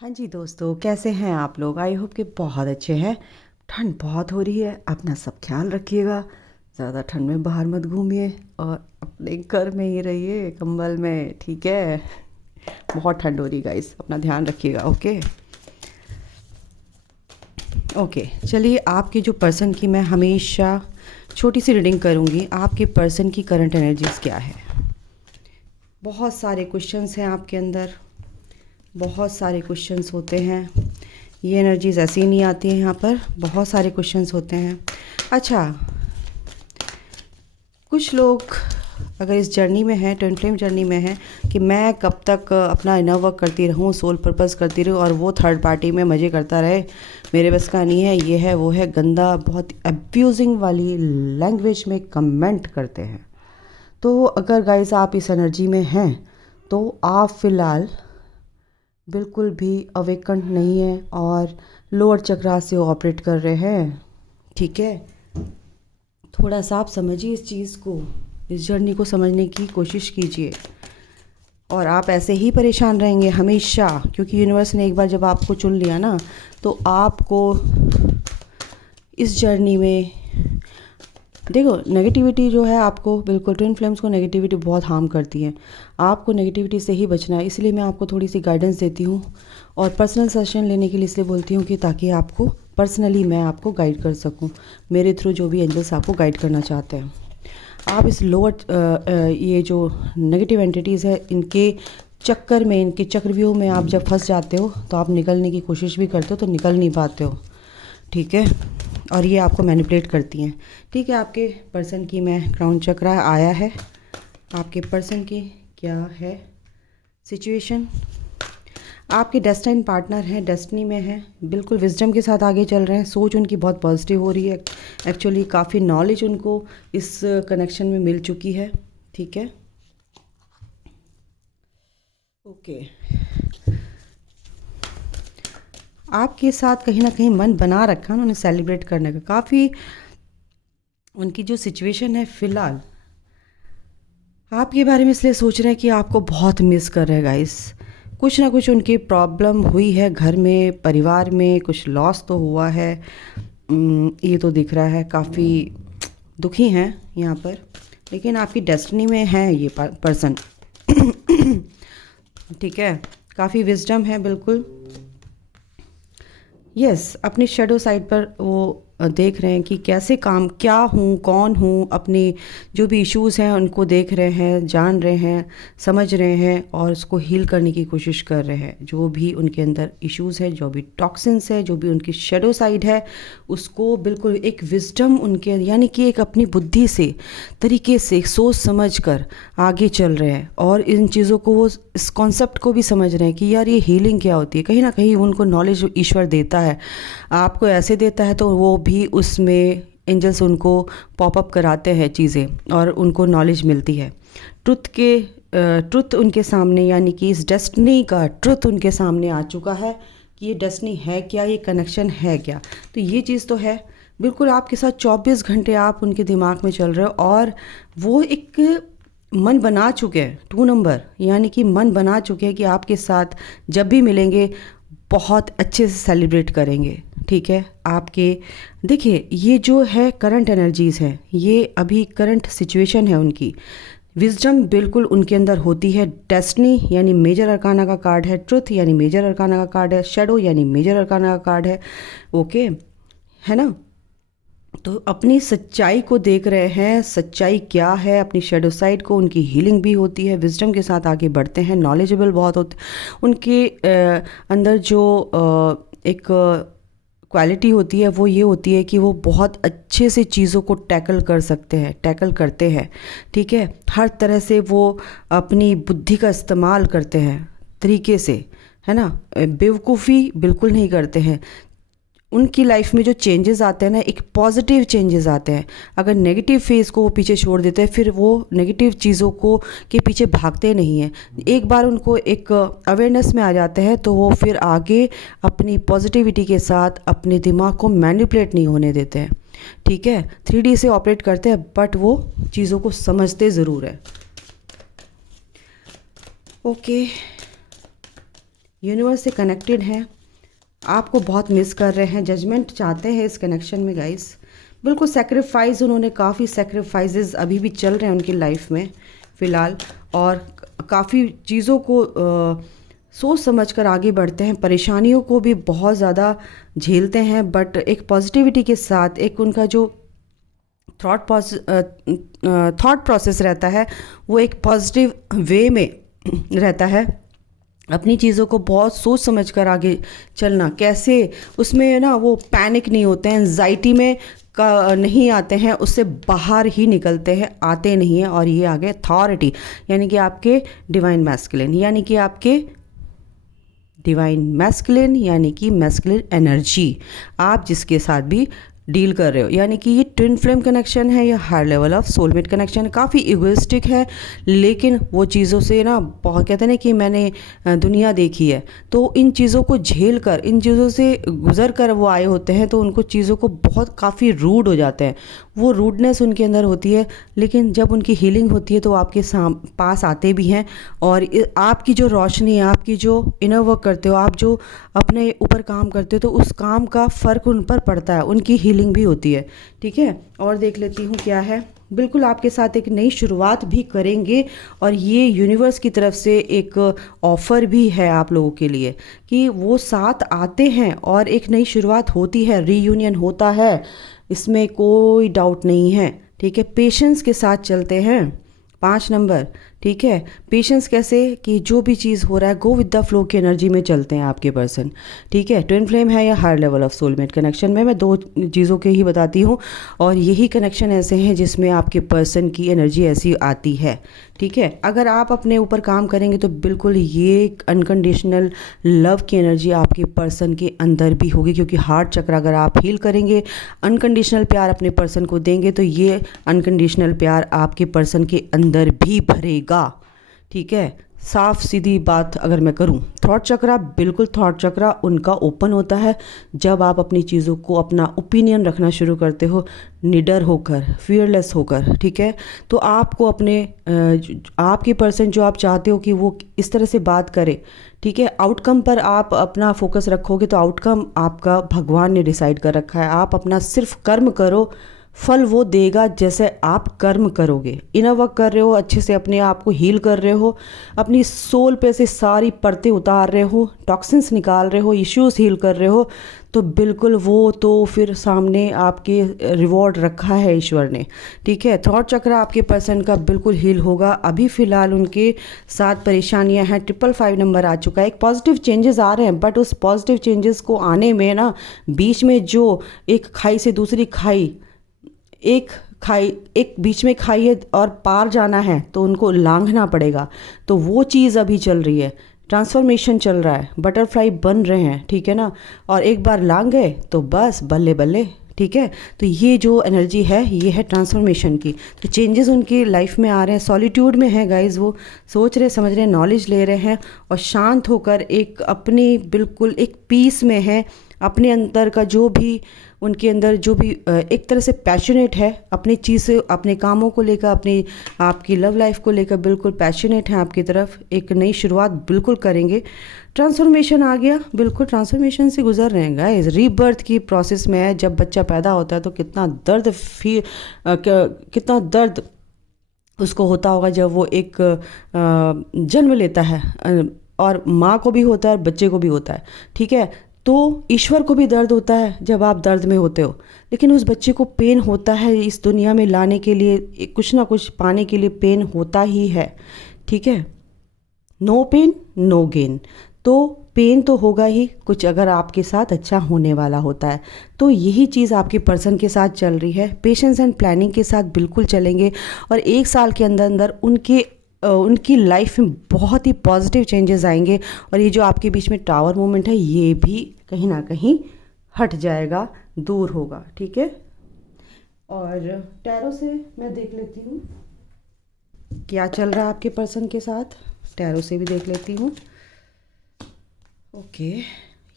हाँ जी दोस्तों, कैसे हैं आप लोग। आई होप कि बहुत अच्छे हैं। ठंड बहुत हो रही है, अपना सब ख्याल रखिएगा। ज़्यादा ठंड में बाहर मत घूमिए और अपने घर में ही रहिए कंबल में, ठीक है। बहुत ठंड हो रही है गाइस, अपना ध्यान रखिएगा। ओके ओके, चलिए आपके जो पर्सन की मैं हमेशा छोटी सी रीडिंग करूँगी। आपके पर्सन की करंट एनर्जीज़ क्या है। बहुत सारे क्वेश्चंस हैं आपके अंदर, बहुत सारे क्वेश्चंस होते हैं। ये एनर्जीज ऐसी नहीं आती हैं यहाँ पर, बहुत सारे क्वेश्चंस होते हैं। अच्छा, कुछ लोग अगर इस जर्नी में है, ट्विन फ्लेम जर्नी में है, कि मैं कब तक अपना इनर वर्क करती रहूँ, सोल पर्पस करती रहूँ और वो थर्ड पार्टी में मज़े करता रहे, मेरे बस का नहीं है, ये है वो है, गंदा बहुत अब्यूजिंग वाली लैंग्वेज में कमेंट करते हैं। तो अगर गाइस आप इस एनर्जी में हैं तो आप फ़िलहाल बिल्कुल भी अवेकन नहीं है और लोअर चक्रा से ऑपरेट कर रहे हैं, ठीक है। थोड़ा सा आप समझिए इस चीज़ को, इस जर्नी को समझने की कोशिश कीजिए। और आप ऐसे ही परेशान रहेंगे हमेशा, क्योंकि यूनिवर्स ने एक बार जब आपको चुन लिया ना, तो आपको इस जर्नी में देखो, नेगेटिविटी जो है आपको बिल्कुल, ट्विन फ्लेम्स को नेगेटिविटी बहुत हार्म करती है। आपको नेगेटिविटी से ही बचना है, इसलिए मैं आपको थोड़ी सी गाइडेंस देती हूँ और पर्सनल सेशन लेने के लिए इसलिए बोलती हूँ कि ताकि आपको पर्सनली मैं आपको गाइड कर सकूँ, मेरे थ्रू जो भी एंजल्स आपको गाइड करना चाहते हैं। आप इस लोअर ये जो नेगेटिव एंटिटीज़ है, इनके चक्कर में, इनके चक्रव्यूह में आप जब फंस जाते हो तो आप निकलने की कोशिश भी करते हो तो निकल नहीं पाते हो, ठीक है। और ये आपको मैनिपुलेट करती हैं, ठीक है। आपके पर्सन की मैं क्राउन चक्रा आया है, आपके पर्सन की क्या है सिचुएशन। आपके डेस्टिनी पार्टनर हैं, डेस्टिनी में हैं, बिल्कुल विजडम के साथ आगे चल रहे हैं, सोच उनकी बहुत पॉजिटिव हो रही है। एक्चुअली काफ़ी नॉलेज उनको इस कनेक्शन में मिल चुकी है, ठीक है। ओके, आपके साथ कहीं ना कहीं मन बना रखा उन्होंने सेलिब्रेट करने का। काफ़ी उनकी जो सिचुएशन है फ़िलहाल, आपके बारे में इसलिए सोच रहे हैं कि आपको बहुत मिस कर रहे हैं गाइस। कुछ ना कुछ उनकी प्रॉब्लम हुई है घर में, परिवार में कुछ लॉस तो हुआ है। ये तो दिख रहा है, काफ़ी दुखी हैं यहाँ पर, लेकिन आपकी डेस्टिनी में है ये पर्सन ठीक है। काफ़ी विजडम है बिल्कुल। यस, अपनी शेडो साइड पर वो देख रहे हैं कि कैसे काम, क्या हूँ, कौन हूँ, अपने जो भी इश्यूज़ हैं उनको देख रहे हैं, जान रहे हैं, समझ रहे हैं और उसको हील करने की कोशिश कर रहे हैं। जो भी उनके अंदर इश्यूज़ है, जो भी टॉक्सिन्स है, जो भी उनकी शेडो साइड है, उसको बिल्कुल एक विजडम उनके, यानी कि एक अपनी बुद्धि से, तरीके से सोच समझ कर आगे चल रहे हैं और इन चीज़ों को, वो इस कॉन्सेप्ट को भी समझ रहे हैं कि यार ये हीलिंग क्या होती है। कहीं ना कहीं उनको नॉलेज ईश्वर देता है, आपको ऐसे देता है तो वो भी उसमें एंजल्स उनको पॉपअप कराते हैं चीज़ें और उनको नॉलेज मिलती है। ट्रुथ उनके सामने, यानी कि इस डेस्टिनी का ट्रुथ उनके सामने आ चुका है कि ये डेस्टिनी है क्या, ये कनेक्शन है क्या। तो ये चीज़ तो है बिल्कुल आपके साथ 24 घंटे आप उनके दिमाग में चल रहे हो और वो एक मन बना चुके हैं, 2 नंबर, यानी कि मन बना चुके हैं कि आपके साथ जब भी मिलेंगे बहुत अच्छे से सेलिब्रेट करेंगे, ठीक है। आपके देखिए, ये जो है करंट एनर्जीज़ है, ये अभी करंट सिचुएशन है उनकी। विजडम बिल्कुल उनके अंदर होती है। डेस्टिनी यानी मेजर अरकाना का कार्ड है, ट्रुथ यानी मेजर अरकाना का कार्ड है, शेडो यानी मेजर अरकाना का कार्ड है, ओके, है ना। तो अपनी सच्चाई को देख रहे हैं, सच्चाई क्या है, अपनी शेडो साइड को, उनकी हीलिंग भी होती है, विजडम के साथ आगे बढ़ते हैं, नॉलेजेबल बहुत होते उनके अंदर जो एक क्वालिटी होती है वो ये होती है कि वो बहुत अच्छे से चीज़ों को टैकल कर सकते हैं, टैकल करते हैं, ठीक है। हर तरह से वो अपनी बुद्धि का इस्तेमाल करते हैं तरीके से, है ना। बेवकूफ़ी बिल्कुल नहीं करते हैं। उनकी लाइफ में जो चेंजेस आते हैं ना, एक पॉजिटिव चेंजेस आते हैं। अगर नेगेटिव फेज़ को वो पीछे छोड़ देते हैं, फिर वो नेगेटिव चीज़ों को के पीछे भागते नहीं हैं। एक बार उनको एक अवेयरनेस में आ जाते हैं तो वो फिर आगे अपनी पॉजिटिविटी के साथ अपने दिमाग को मैनिपुलेट नहीं होने देते हैं, ठीक है। 3D से ऑपरेट करते हैं बट वो चीज़ों को समझते ज़रूर है, ओके। यूनिवर्स से कनेक्टेड हैं, आपको बहुत मिस कर रहे हैं, जजमेंट चाहते हैं इस कनेक्शन में गाइस। बिल्कुल सेक्रीफाइस, उन्होंने काफ़ी सेक्रीफाइसेस अभी भी चल रहे हैं उनकी लाइफ में फ़िलहाल, और काफ़ी चीज़ों को सोच समझ कर आगे बढ़ते हैं, परेशानियों को भी बहुत ज़्यादा झेलते हैं, बट एक पॉजिटिविटी के साथ, एक उनका जो थॉट प्रोसेस रहता है वो एक पॉजिटिव वे में रहता है। अपनी चीज़ों को बहुत सोच समझ कर आगे चलना, कैसे उसमें ना वो पैनिक नहीं होते हैं, एंजाइटी में का नहीं आते हैं, उससे बाहर ही निकलते हैं, आते नहीं हैं। और ये आगे अथॉरिटी, यानी कि आपके डिवाइन मैस्कुलिन, यानी कि आपके डिवाइन मैस्कुलिन, यानी कि मैस्कुलिन एनर्जी, आप जिसके साथ भी डील कर रहे हो, यानी कि ये ट्विन फ्लेम कनेक्शन है या higher level of soulmate connection, काफ़ी इगोइस्टिक है, लेकिन वो चीज़ों से ना बहुत कहते हैं ना कि मैंने दुनिया देखी है, तो इन चीज़ों को झेल कर, इन चीज़ों से गुजर कर वो आए होते हैं, तो उनको चीज़ों को बहुत काफ़ी रूड हो जाते हैं, वो रूडनेस उनके अंदर होती है। लेकिन जब उनकी हीलिंग होती है तो आपके पास आते भी हैं, और आपकी जो रोशनी है, आपकी जो इनर वर्क करते हो, आप जो अपने ऊपर काम करते हो, तो उस काम का फ़र्क उन पर पड़ता है, उनकी हीलिंग भी होती है। ठीक है, और देख लेती हूँ क्या है। बिल्कुल आपके साथ एक नई शुरुआत भी करेंगे, और ये यूनिवर्स की तरफ से एक ऑफ़र भी है आप लोगों के लिए कि वो साथ आते हैं और एक नई शुरुआत होती है, रीयूनियन होता है, इसमें कोई डाउट नहीं है। ठीक है, पेशेंस के साथ चलते हैं। 5 नंबर, ठीक है, पेशेंस कैसे कि जो भी चीज़ हो रहा है गो विद द फ्लो की एनर्जी में चलते हैं आपके पर्सन। ठीक है, ट्विन फ्लेम है या higher level of soulmate connection में मैं 2 चीज़ों के ही बताती हूँ, और यही कनेक्शन ऐसे हैं जिसमें आपके पर्सन की एनर्जी ऐसी आती है। ठीक है, अगर आप अपने ऊपर काम करेंगे तो बिल्कुल ये अनकंडीशनल लव की एनर्जी आपके पर्सन के अंदर भी होगी, क्योंकि हार्ट चक्र अगर आप हील करेंगे, अनकंडीशनल प्यार अपने पर्सन को देंगे, तो ये अनकंडीशनल प्यार आपके पर्सन के अंदर भी भरेगा। ठीक है, साफ सीधी बात अगर मैं करूं, थॉट चक्रा, बिल्कुल थॉट चक्रा उनका ओपन होता है जब आप अपनी चीज़ों को, अपना ओपिनियन रखना शुरू करते हो, निडर होकर, फियरलेस होकर। ठीक है, तो आपको अपने आपके पर्सन जो आप चाहते हो कि वो इस तरह से बात करे, ठीक है, आउटकम पर आप अपना फोकस रखोगे तो आउटकम आपका भगवान ने डिसाइड कर रखा है। आप अपना सिर्फ कर्म करो, फल वो देगा जैसे आप कर्म करोगे। इनर वर्क कर रहे हो, अच्छे से अपने आप को हील कर रहे हो, अपनी सोल पे से सारी परतें उतार रहे हो, टॉक्सिन्स निकाल रहे हो, इश्यूज हील कर रहे हो, तो बिल्कुल वो तो फिर सामने आपके रिवॉर्ड रखा है ईश्वर ने। ठीक है, थॉट चक्र आपके पर्सन का बिल्कुल हील होगा। अभी फ़िलहाल उनके साथ परेशानियां हैं। 555 नंबर आ चुका है, एक पॉजिटिव चेंजेस आ रहे हैं, बट उस पॉजिटिव चेंजेस को आने में ना बीच में जो एक खाई से दूसरी खाई, एक बीच में खाई है और पार जाना है तो उनको लांघना पड़ेगा, तो वो चीज़ अभी चल रही है, ट्रांसफॉर्मेशन चल रहा है, बटरफ्लाई बन रहे हैं। ठीक है ना, और एक बार लांघ गए तो बस बल्ले बल्ले। ठीक है, तो ये जो एनर्जी है ये है ट्रांसफॉर्मेशन की, तो चेंजेस उनकी लाइफ में आ रहे हैं। सॉलिट्यूड में है गाइज, वो सोच रहे, समझ रहे, नॉलेज ले रहे हैं, और शांत होकर एक अपनी बिल्कुल एक पीस में है। अपने अंदर का जो भी उनके अंदर जो भी एक तरह से पैशनेट है अपनी चीज़ से, अपने कामों को लेकर, अपनी आपकी लव लाइफ को लेकर बिल्कुल पैशनेट है आपकी तरफ, एक नई शुरुआत बिल्कुल करेंगे। ट्रांसफॉर्मेशन आ गया, बिल्कुल ट्रांसफॉर्मेशन से गुजर रहे हैं गाइस, रीबर्थ की प्रोसेस में है। जब बच्चा पैदा होता है तो कितना दर्द कितना दर्द उसको होता होगा जब वो एक जन्म लेता है, और माँ को भी होता है और बच्चे को भी होता है। ठीक है, तो ईश्वर को भी दर्द होता है जब आप दर्द में होते हो, लेकिन उस बच्चे को पेन होता है इस दुनिया में लाने के लिए, कुछ ना कुछ पाने के लिए पेन होता ही है। ठीक है, नो पेन नो गेन, तो पेन तो होगा ही कुछ अगर आपके साथ अच्छा होने वाला होता है। तो यही चीज़ आपके पर्सन के साथ चल रही है। पेशेंस एंड प्लानिंग के साथ बिल्कुल चलेंगे, और 1 साल के अंदर अंदर उनकी लाइफ में बहुत ही पॉजिटिव चेंजेस आएंगे, और ये जो आपके बीच में टावर मोमेंट है ये भी कहीं ना कहीं हट जाएगा, दूर होगा। ठीक है, और टैरो से मैं देख लेती हूँ क्या चल रहा है आपके पर्सन के साथ, टैरो से भी देख लेती हूँ। ओके,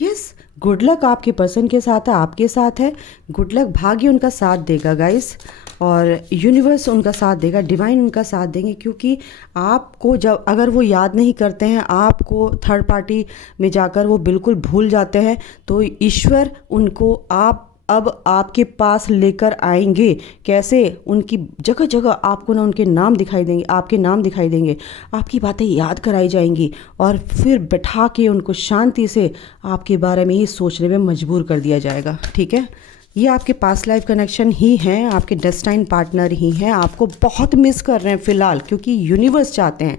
यस, गुड लक आपके पर्सन के साथ है, आपके साथ है। गुड लक, भाग्य उनका साथ देगा गाइस, और यूनिवर्स उनका साथ देगा, डिवाइन उनका साथ देंगे, क्योंकि आपको जब अगर वो याद नहीं करते हैं, आपको थर्ड पार्टी में जाकर वो बिल्कुल भूल जाते हैं, तो ईश्वर उनको आप अब आपके पास लेकर आएंगे। कैसे? उनकी जगह जगह आपको ना उनके नाम दिखाई देंगे, आपके नाम दिखाई देंगे, आपकी बातें याद कराई जाएंगी, और फिर बैठा के उनको शांति से आपके बारे में ही सोचने में मजबूर कर दिया जाएगा। ठीक है, ये आपके पास्ट लाइफ कनेक्शन ही हैं, आपके डेस्टाइन पार्टनर ही हैं, आपको बहुत मिस कर रहे हैं फ़िलहाल, क्योंकि यूनिवर्स चाहते हैं,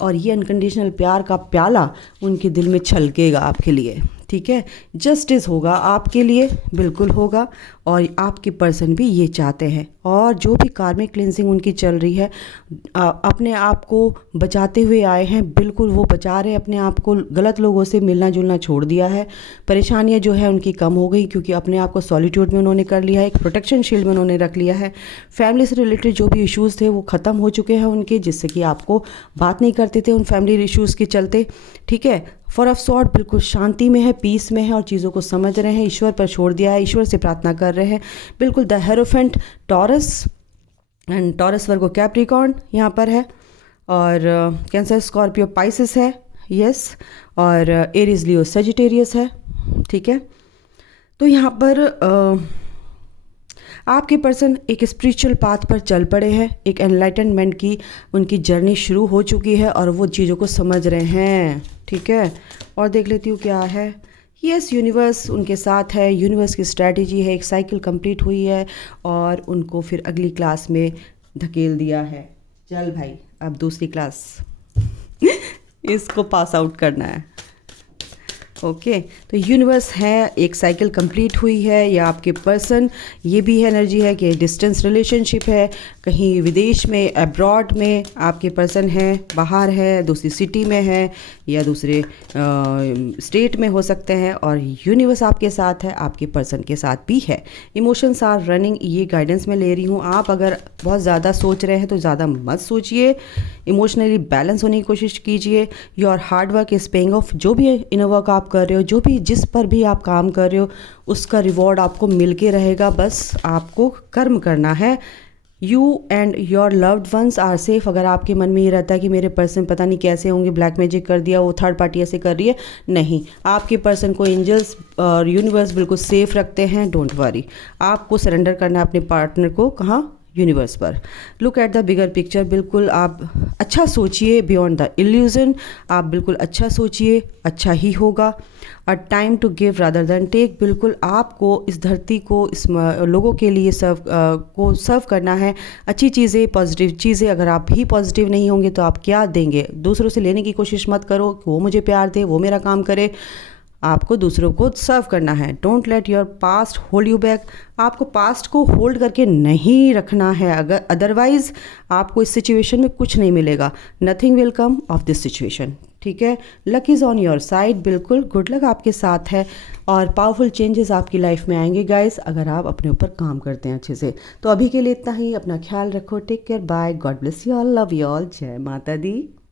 और ये अनकंडीशनल प्यार का प्याला उनके दिल में छलकेगा आपके लिए। ठीक है, जस्टिस होगा आपके लिए, बिल्कुल होगा, और आपके पर्सन भी ये चाहते हैं। और जो भी कार्मिक क्लिनजिंग उनकी चल रही है, अपने आप को बचाते हुए आए हैं, बिल्कुल वो बचा रहे हैं अपने आप को, गलत लोगों से मिलना जुलना छोड़ दिया है, परेशानियां जो है उनकी कम हो गई, क्योंकि अपने आप को सॉलिट्यूड में उन्होंने कर लिया है, एक प्रोटेक्शन शील्ड में उन्होंने रख लिया है। फैमिली से रिलेटेड जो भी इश्यूज़ थे वो ख़त्म हो चुके हैं उनके, जिससे कि आपको बात नहीं करते थे उन फैमिली इश्यूज़ के चलते। ठीक है, फॉर ऑफ सॉर्ट बिल्कुल शांति में है, पीस में है, और चीज़ों को समझ रहे हैं, ईश्वर पर छोड़ दिया है, ईश्वर से प्रार्थना कर रहे हैं। बिल्कुल the hierophant taurus, and Taurus Virgo Capricorn यहाँ पर है, और कैंसर स्कॉर्पियो पाइसिस है, यस, और एरीज लियो सजिटेरियस है। ठीक है, तो यहाँ पर आपके पर्सन एक स्पिरिचुअल पाथ पर चल पड़े हैं, एक एनलाइटनमेंट की उनकी जर्नी शुरू हो चुकी है, और वो चीज़ों को समझ रहे हैं। ठीक है, और देख लेती हूँ क्या है। यस, यूनिवर्स उनके साथ है, यूनिवर्स की स्ट्रैटेजी है, एक साइकिल कंप्लीट हुई है, और उनको फिर अगली क्लास में धकेल दिया है। चल भाई, अब दूसरी क्लास इसको पास आउट करना है। ओके, तो यूनिवर्स है, एक साइकिल कंप्लीट हुई है, या आपके पर्सन, ये भी एनर्जी है कि डिस्टेंस रिलेशनशिप है, कहीं विदेश में, अब्रॉड में आपके पर्सन है, बाहर है, दूसरी सिटी में है, या दूसरे स्टेट में हो सकते हैं, और यूनिवर्स आपके साथ है, आपके पर्सन के साथ भी है। इमोशंस आर रनिंग, ये गाइडेंस मैं ले रही हूँ। आप अगर बहुत ज़्यादा सोच रहे हैं तो ज़्यादा मत सोचिए, इमोशनली बैलेंस होने की कोशिश कीजिए। Your hard work is paying off, जो भी इनर वर्क आप कर रहे हो, जो भी जिस पर भी आप काम कर रहे हो, उसका रिवॉर्ड आपको मिल के रहेगा, बस आपको कर्म करना है। You and your loved ones are safe. अगर आपके मन में ये रहता है कि मेरे पर्सन पता नहीं कैसे होंगे, ब्लैक मैजिक कर दिया, वो थर्ड पार्टी ऐसे कर रही है, नहीं, आपके पर्सन को एंजल्स और यूनिवर्स बिल्कुल सेफ रखते हैं, डोंट वरी। आपको सरेंडर करना है अपने पार्टनर को, कहाँ? यूनिवर्स पर। Look at the bigger picture, बिल्कुल आप अच्छा सोचिए, बियॉन्ड द इल्यूजन, आप बिल्कुल अच्छा सोचिए, अच्छा ही होगा। A time to give rather than take, बिल्कुल आपको इस धरती को, इस लोगों के लिए सर्व करना है, अच्छी चीज़ें, पॉजिटिव चीज़ें। अगर आप ही पॉजिटिव नहीं होंगे तो आप क्या देंगे? दूसरों से लेने की कोशिश मत करो कि वो मुझे प्यार दे, वो मेरा काम करे, आपको दूसरों को सर्व करना है। Don't let your past hold you back, आपको पास्ट को होल्ड करके नहीं रखना है, अगर अदरवाइज आपको इस सिचुएशन में कुछ नहीं मिलेगा। Nothing will come of this situation. ठीक है, luck is on your side, बिल्कुल गुड लक आपके साथ है, और पावरफुल चेंजेस आपकी लाइफ में आएंगे गाइस, अगर आप अपने ऊपर काम करते हैं अच्छे से। तो अभी के लिए इतना ही, अपना ख्याल रखो, take care, bye, God bless you all, love you all, जय माता दी।